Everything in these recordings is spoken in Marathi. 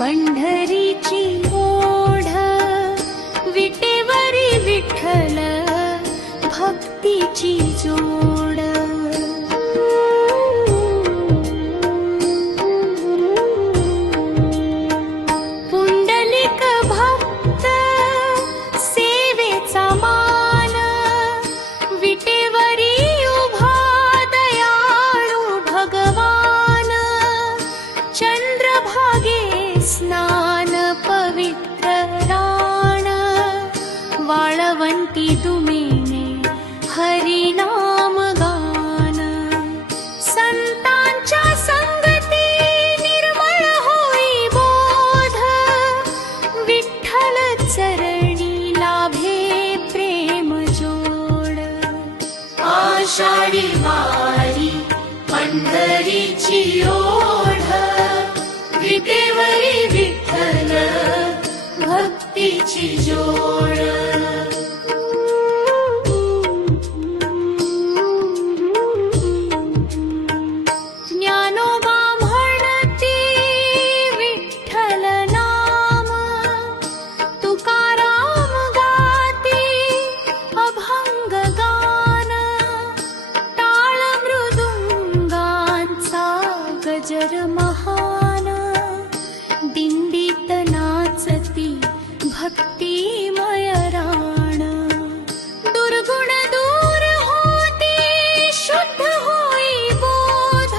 पंढरीची ओढ विटेवरी विठ्ठल भक्तीची जोड पुंडलिक भक्त सेवेचा मान विटेवरी उभा दयाळू भगवान चंद्रभागे स्नान पवित्र राण वाळवंटी दुमेने हरिनाम गान संतांच्या संगती निर्मळ होई बोध विठ्ठल चरणी लाभे प्रेम जोड आषाढी वारी पंढरीची ओढ विटेवरी विठ्ठल भक्तीची जोड ज्ञानोबा म्हणती विठ्ठल नाम तुकाराम गाती अभंग गान टाळ मृदुंगांचा गजर महान दिंडीत नाचती भक्तिमय राण दुर्गुण दूर होती शुद्ध होई बोध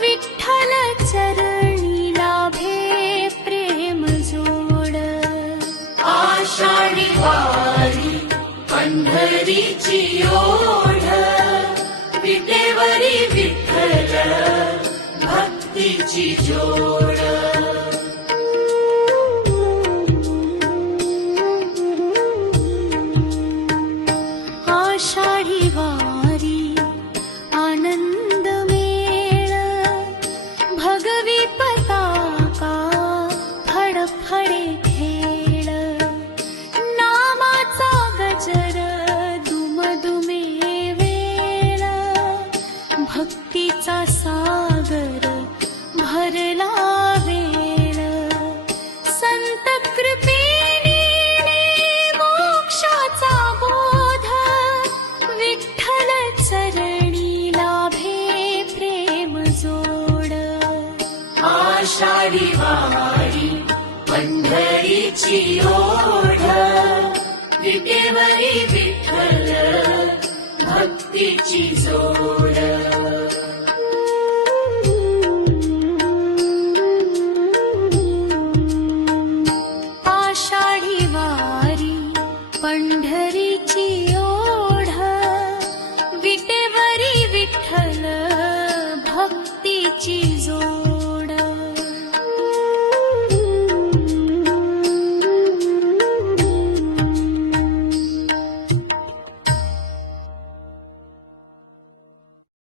विठ्ठल चरणी लाभे प्रेम जोड आषाढी वारी पंढरीची ओढ विटेवरी विठ्ठल भक्तीची जोड आषाढी वारी आनंद मेळ भगवी पताका फडफडे खेळ नामाचा गजर दुमदुमे वेळ भक्तीचा सागर भरला वेळ संत कृपेने मोक्षाचा बोध विठ्ठल चरणी लाभे प्रेम जोड आषाढी वारी पंढरीची ओढ विटेवरी विठ्ठल भक्तीची जोड